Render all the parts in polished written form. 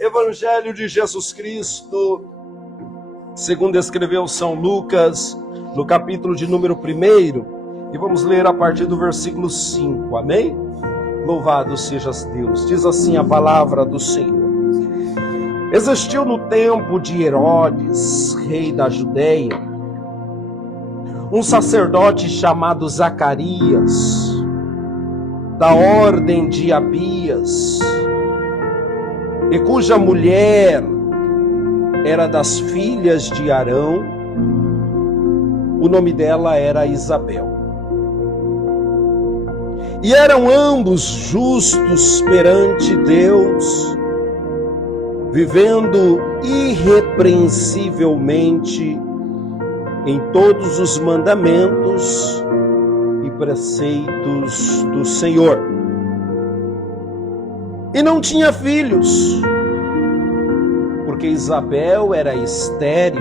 Evangelho de Jesus Cristo, segundo escreveu São Lucas, no capítulo de número 1, e vamos ler a partir do versículo 5, amém? Louvado seja Deus. Diz assim a palavra do Senhor. Existiu no tempo de Herodes, rei da Judeia, um sacerdote chamado Zacarias, da ordem de Abias, e cuja mulher era das filhas de Arão. O nome dela era Isabel. E eram ambos justos perante Deus, vivendo irrepreensivelmente em todos os mandamentos e preceitos do Senhor. E não tinha filhos, porque Isabel era estéril,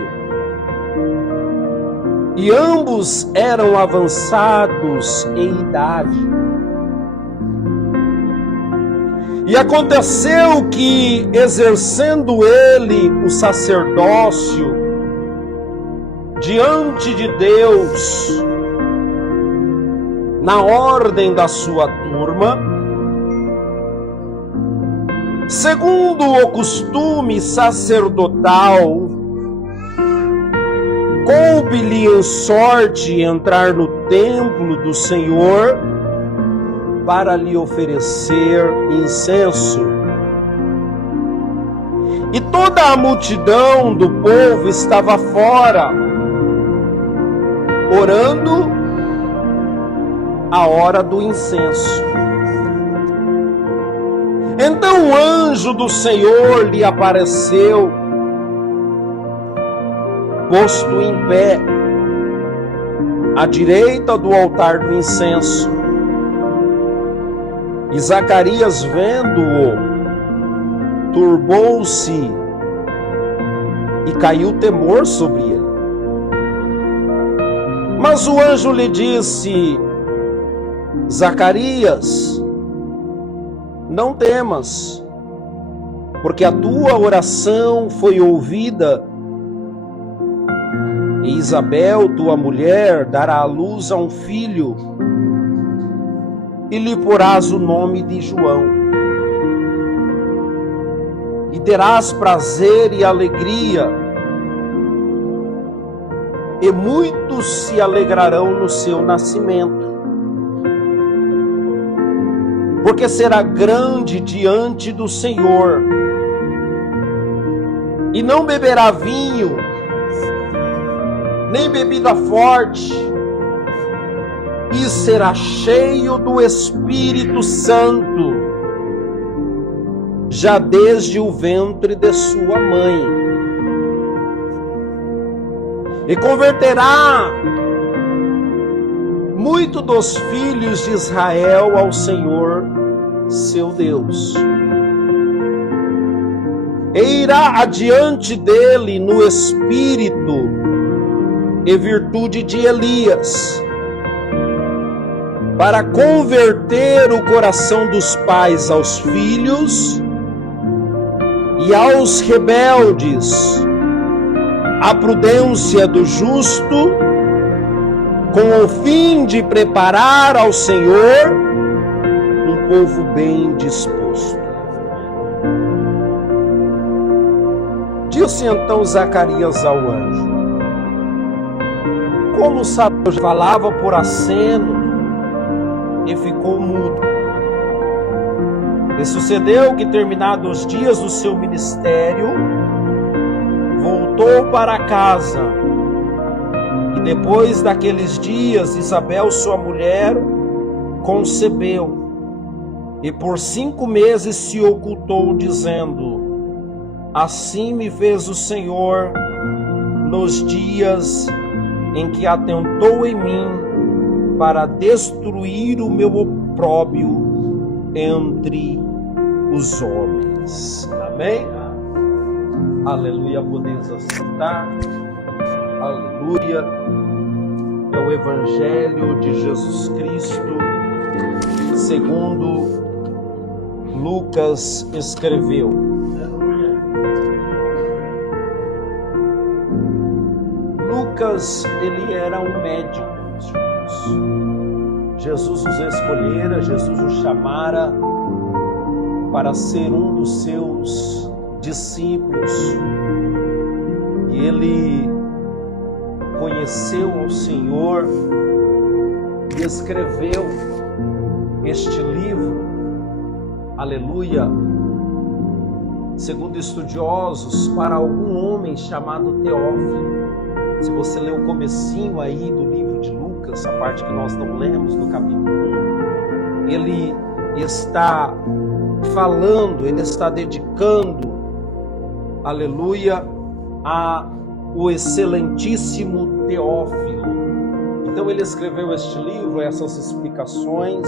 e ambos eram avançados em idade. E aconteceu que, exercendo ele o sacerdócio diante de Deus, na ordem da sua turma, segundo o costume sacerdotal, coube-lhe em sorte entrar no templo do Senhor para lhe oferecer incenso. E toda a multidão do povo estava fora, orando a hora do incenso. Então o anjo do Senhor lhe apareceu, posto em pé, à direita do altar do incenso. E Zacarias, vendo-o, turbou-se e caiu temor sobre ele. Mas o anjo lhe disse: Zacarias, não temas, porque a tua oração foi ouvida, e Isabel, tua mulher, dará à luz a um filho, e lhe porás o nome de João. E terás prazer e alegria, e muitos se alegrarão no seu nascimento, porque será grande diante do Senhor, e não beberá vinho, nem bebida forte, e será cheio do Espírito Santo, já desde o ventre de sua mãe. E converterá muito dos filhos de Israel ao Senhor, seu Deus. E irá adiante dele no espírito e virtude de Elias, para converter o coração dos pais aos filhos e aos rebeldes, a prudência do justo, com o fim de preparar ao Senhor um povo bem disposto. Disse então Zacarias ao anjo: como sabe, falava por aceno e ficou mudo. E sucedeu que, terminados os dias do seu ministério, voltou para casa. E depois daqueles dias, Isabel, sua mulher, concebeu. E por 5 meses se ocultou, dizendo: assim me fez o Senhor nos dias em que atentou em mim para destruir o meu opróbio entre os homens. Amém? Aleluia, podeis assentar. Aleluia. É o Evangelho de Jesus Cristo, segundo Lucas escreveu. Lucas, ele era um médico, meus irmãos. Jesus os escolhera, Jesus os chamara para ser um dos seus discípulos. E ele conheceu ao Senhor e escreveu este livro, aleluia, segundo estudiosos, para algum homem chamado Teófilo. Se você ler o comecinho aí do livro de Lucas, a parte que nós não lemos, no capítulo 1, ele está falando, ele está dedicando, aleluia, ao excelentíssimo Teófilo. Então ele escreveu este livro, essas explicações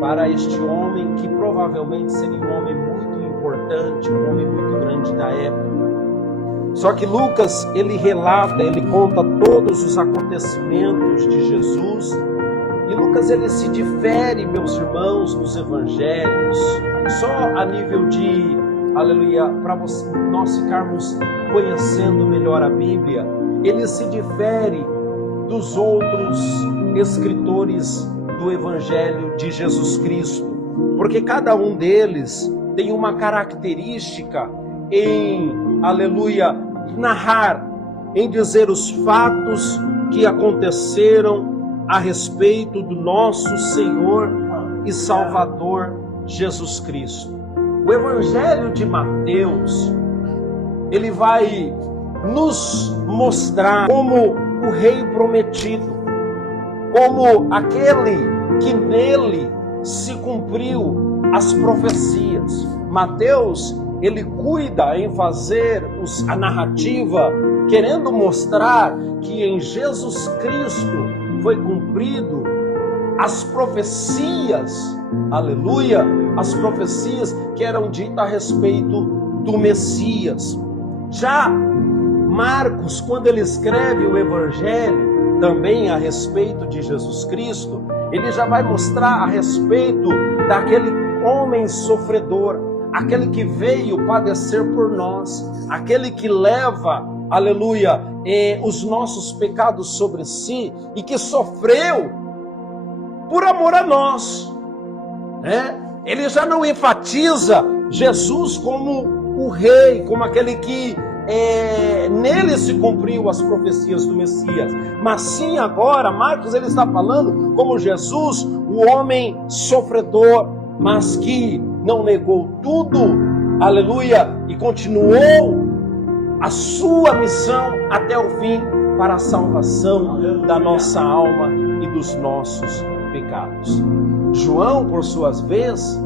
para este homem que provavelmente seria um homem muito importante, um homem muito grande da época. Só que Lucas, ele relata, ele conta todos os acontecimentos de Jesus. E Lucas, ele se difere, meus irmãos, nos evangelhos, só a nível de, aleluia, para nós ficarmos conhecendo melhor a Bíblia. Ele se difere dos outros escritores do Evangelho de Jesus Cristo, porque cada um deles tem uma característica em, aleluia, narrar, em dizer os fatos que aconteceram a respeito do nosso Senhor e Salvador Jesus Cristo. O Evangelho de Mateus, ele vai nos mostrar como o Rei prometido, como aquele que nele se cumpriu as profecias. Mateus, ele cuida em fazer a narrativa, querendo mostrar que em Jesus Cristo foi cumprido as profecias, aleluia, as profecias que eram ditas a respeito do Messias. Já Marcos, quando ele escreve o Evangelho, também a respeito de Jesus Cristo, ele já vai mostrar a respeito daquele homem sofredor, aquele que veio padecer por nós, aquele que leva, aleluia, os nossos pecados sobre si e que sofreu por amor a nós, né? Ele já não enfatiza Jesus como o rei, como aquele que nele se cumpriu as profecias do Messias, mas sim agora Marcos, ele está falando como Jesus, o homem sofredor, mas que não negou tudo, aleluia, e continuou a sua missão até o fim para a salvação da nossa alma e dos nossos pecados. João, por sua vez,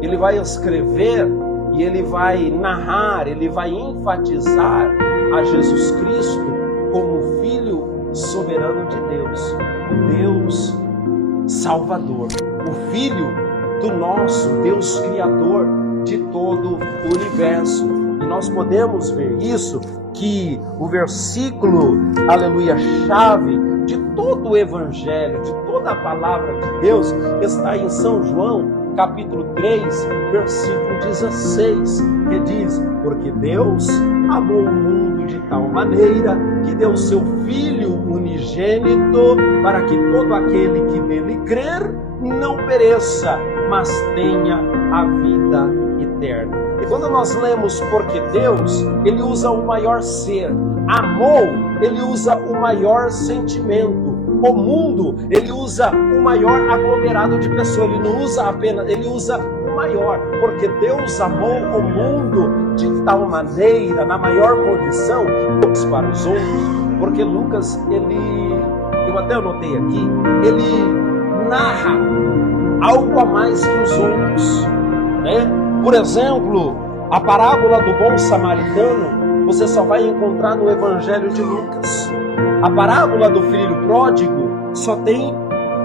ele vai escrever e ele vai narrar, ele vai enfatizar a Jesus Cristo como o Filho soberano de Deus, o Deus Salvador, o Filho do nosso Deus Criador de todo o universo. E nós podemos ver isso, que o versículo, aleluia, chave de todo o Evangelho, de toda a palavra de Deus, está em São João, capítulo 3, versículo 16, que diz: porque Deus amou o mundo de tal maneira que deu seu Filho unigênito, para que todo aquele que nele crer não pereça, mas tenha a vida eterna. E quando nós lemos porque Deus, ele usa o maior ser, amou, ele usa o maior sentimento. O mundo, ele usa o maior aglomerado de pessoas, ele não usa apenas, ele usa o maior, porque Deus amou o mundo de tal maneira, na maior condição, uns para os outros, porque Lucas, eu até anotei aqui, ele narra algo a mais que os outros, né? Por exemplo, a parábola do bom samaritano, você só vai encontrar no Evangelho de Lucas. A parábola do filho pródigo só tem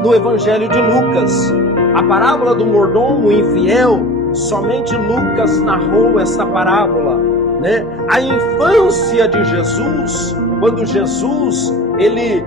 no Evangelho de Lucas. A parábola do mordomo infiel, somente Lucas narrou essa parábola, né? A infância de Jesus, quando Jesus ele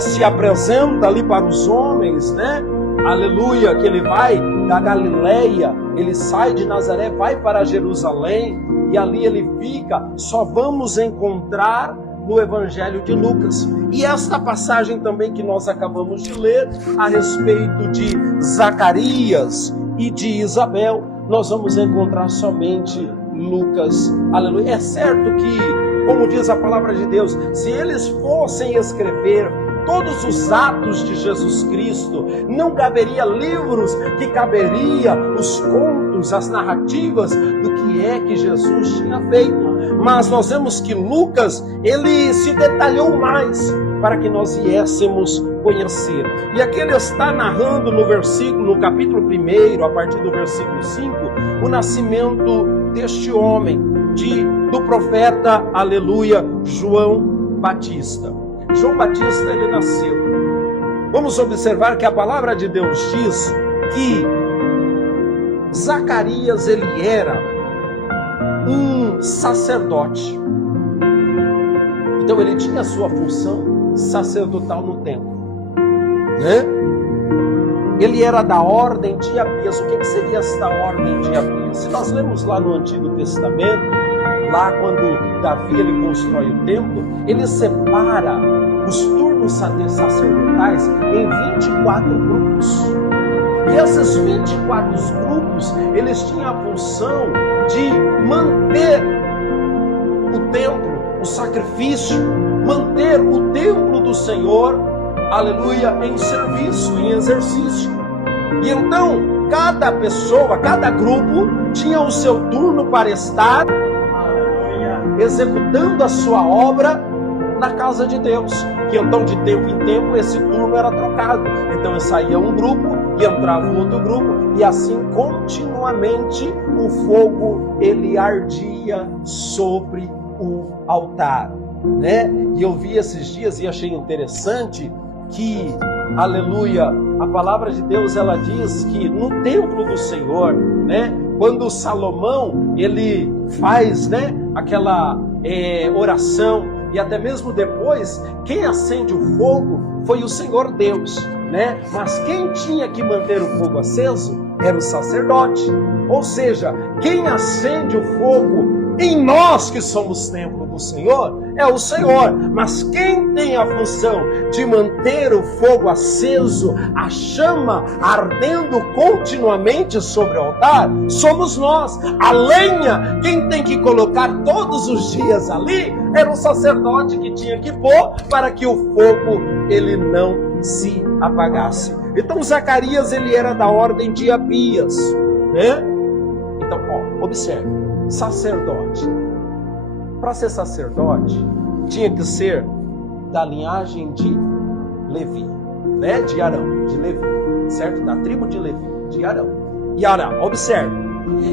se apresenta ali para os homens, né? Aleluia, que ele vai da Galileia, ele sai de Nazaré, vai para Jerusalém, e ali ele fica. Só vamos encontrar no Evangelho de Lucas. E esta passagem também que nós acabamos de ler, a respeito de Zacarias e de Isabel, nós vamos encontrar somente Lucas. Aleluia. É certo que, como diz a palavra de Deus, se eles fossem escrever todos os atos de Jesus Cristo, não caberia livros que caberia os contos, as narrativas do que é que Jesus tinha feito. Mas nós vemos que Lucas, ele se detalhou mais para que nós viéssemos conhecer. E aqui ele está narrando no capítulo 1, a partir do versículo 5, o nascimento deste homem, do profeta, aleluia, João Batista. João Batista, ele nasceu. Vamos observar que a palavra de Deus diz que Zacarias, ele era um sacerdote. Então ele tinha a sua função sacerdotal no templo, né? Ele era da ordem de Abias. O que seria esta ordem de Abias? Se nós lemos lá no Antigo Testamento, lá quando Davi ele constrói o templo, ele separa os turnos sacerdotais em 24 grupos. E esses 24 grupos, eles tinham a função de manter o templo, o sacrifício, manter o templo do Senhor, aleluia, em serviço, em exercício. E então, cada pessoa, cada grupo, tinha o seu turno para estar, aleluia, executando a sua obra na casa de Deus. Que então, de tempo em tempo, esse turno era trocado. Então saía um grupo e entrava um outro grupo, e assim continuamente o fogo ele ardia sobre o altar, né? E eu vi esses dias e achei interessante que, aleluia, a palavra de Deus ela diz que no templo do Senhor, né, quando Salomão ele faz, né, aquela oração, e até mesmo depois, quem acende o fogo foi o Senhor Deus, né? Mas quem tinha que manter o fogo aceso era o sacerdote. Ou seja, quem acende o fogo em nós que somos templo do Senhor é o Senhor. Mas quem tem a função de manter o fogo aceso, a chama ardendo continuamente sobre o altar, somos nós. A lenha, quem tem que colocar todos os dias ali, era o sacerdote que tinha que pôr para que o fogo ele não se apagasse. Então Zacarias ele era da ordem de Abias, né? Então, observe, sacerdote. Para ser sacerdote, tinha que ser da linhagem de Levi, né? De Arão, de Levi, certo? Da tribo de Levi, de Arão. E Arão, observe,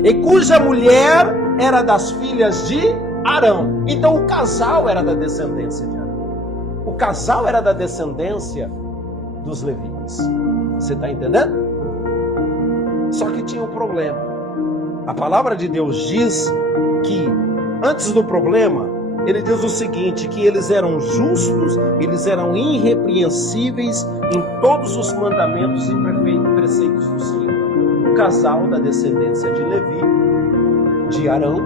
e cuja mulher era das filhas de Arão. Então o casal era da descendência de Arão. O casal era da descendência dos levitas. Você está entendendo? Só que tinha um problema. A palavra de Deus diz que, antes do problema, ele diz o seguinte, que eles eram justos, eles eram irrepreensíveis em todos os mandamentos e preceitos do Senhor. O casal da descendência de Levi, de Arão,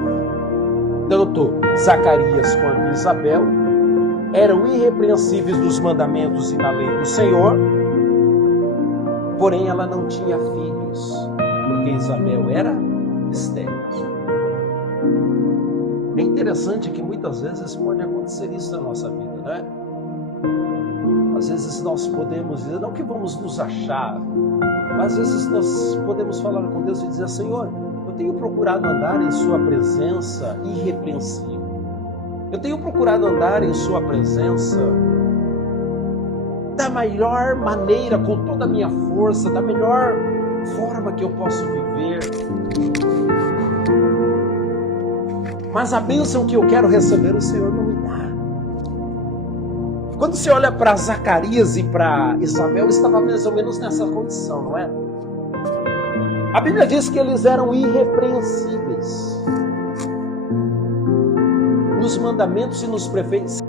tanto Zacarias quanto Isabel, eram irrepreensíveis dos mandamentos e na lei do Senhor, porém ela não tinha filhos, porque Isabel era estéril. É interessante que muitas vezes pode acontecer isso na nossa vida, né? Às vezes nós podemos dizer, não que vamos nos achar, mas às vezes nós podemos falar com Deus e dizer, Senhor, eu tenho procurado andar em sua presença irrepreensível. Eu tenho procurado andar em sua presença da melhor maneira, com toda a minha força, da melhor forma que eu posso viver. Mas a bênção que eu quero receber, o Senhor não me dá. Quando você olha para Zacarias e para Isabel, estava mais ou menos nessa condição, não é? A Bíblia diz que eles eram irrepreensíveis nos mandamentos e nos preceitos